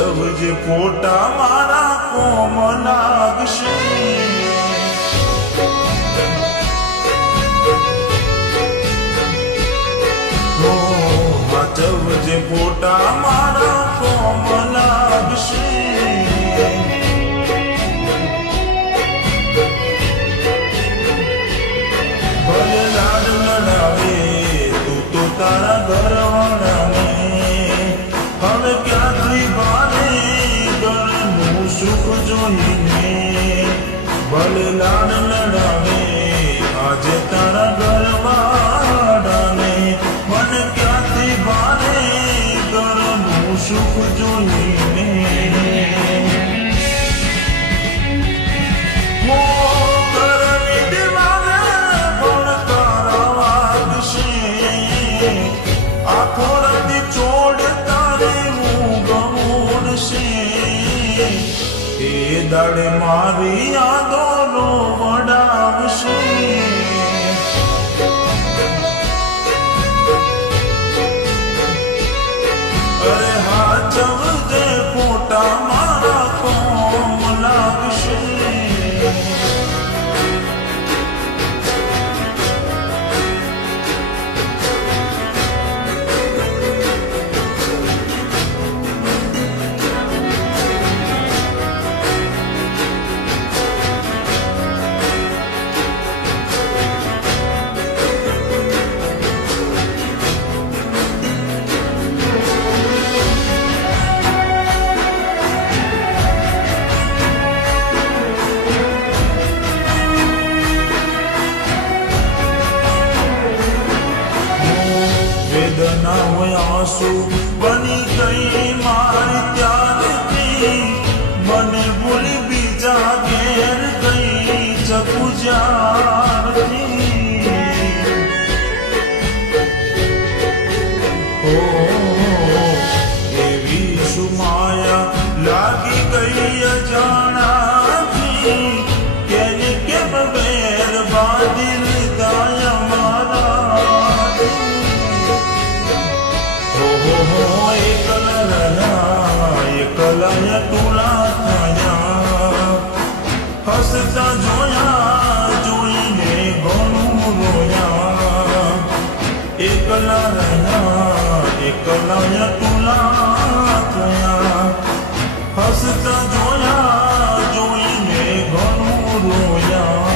હાચવજે ફોટા મારા કોમ લાગશે. હાચવજે ફોટા મારા કોમ લાગશે. ભલે લાડ લડાવે તું તો તારા ઘરવાળાને, હવે ક્યાંથી ભારે ઘરનું સુખ જોઈને. ભલે લાડ લડાવે આજે તારા ઘરવાળાને, મને ક્યાંથી ભારે ઘરનું સુખ જોઈને. એ દાડે મારી યાદોનો વડાવશે. અરે હાચવજે ફોટા મારા કોમ લાગશે. વેદના હોય આંસુ બની ગઈ મારી ત્યારથી, મને ભૂલી બીજા ઘેર ગઈ ચકુજારથી. ઓ એવી સુમાયા લાગી ગઈ અજાણાથી, કેને કેમ વેર બાંધી લીધા અમારા. એકલા ટોળા થયા, હસતા જોયા જોઈને ઘણું રોયા. એકલા રહ્યા એકલા ટોળા થયા, હસતા જોયા જોઈને ઘણું રોયા.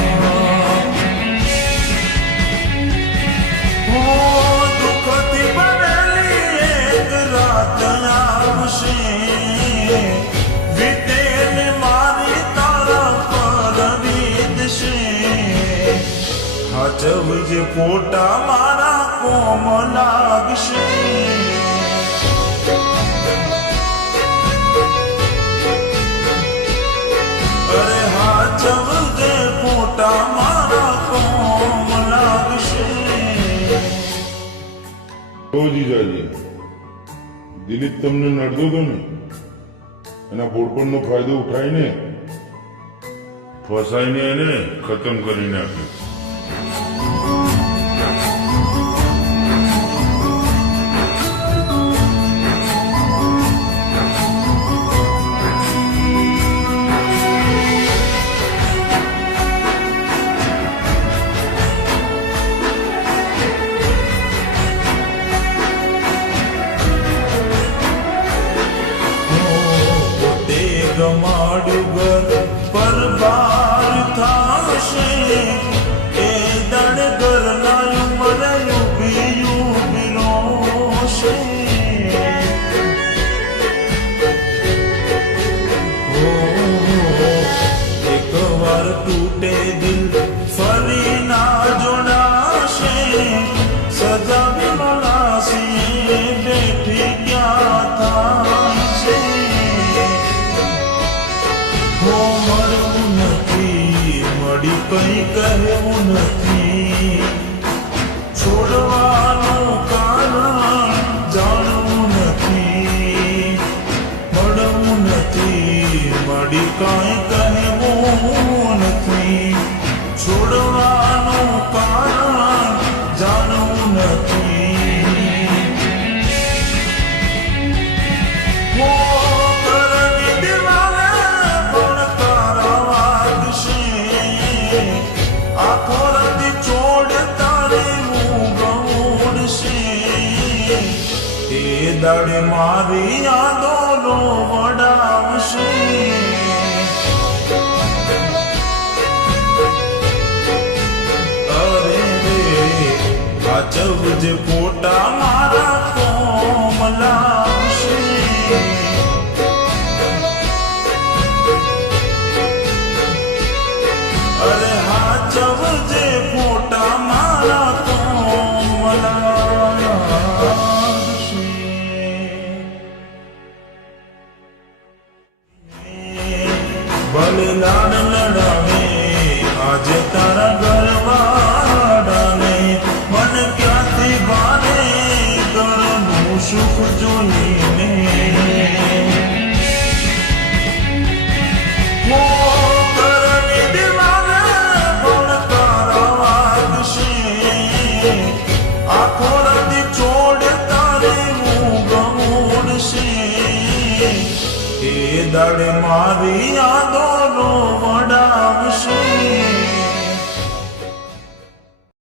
દુઃખથી બનેલી એક રાત આવશે, વીતેલી મારી તારા પર વીતશે. હાચવજે ફોટા મારા કોમ લાગશે. અરે હાચવજે ફોટા મારા કોમ લાગશે. ઓ જીજાજી, દિલીપ તમને નડતો હતો ને, એના પોળપણનો ફાયદો ઉઠાવીને ફસાઈને એને ખતમ કરી નાખ્યો. ગમાડું ઘર પર બાર થાશે, એ દડ ઘરના ઉમરે ઉભી ઉભી રોશે. એક વાર તૂટે દિલ ફરી ના જોડાશે, સજાવી મનાસી બેઠી ક્યાં થાય છે. મળવું નથી મળી કઈ કહેવું નથી, છોડવાનું કારણ જાણવું નથી. મળવું નથી મળી કઈ કહેવું નથી, છોડવાનું કારણ જાણવું નથી. દાડે મારી યાદો વડાવશે. અરે રે સાચવજે ફોટા મારા કોમલાવશે. અરે સાચવજે ફોટા મારા કોમલાવશે. ભલે લાડ લડાવે આજે તારા ઘરવાળાને, મને ક્યાંથી ભારે ઘરનું સુખ જોઈને. ઓ ઘરની દિવાલે પણ તારા વાગશે, આખો રાતી છોડ તારી ઊંઘ ઉડશે. એ દાડે મારી યાદો વડાવશે.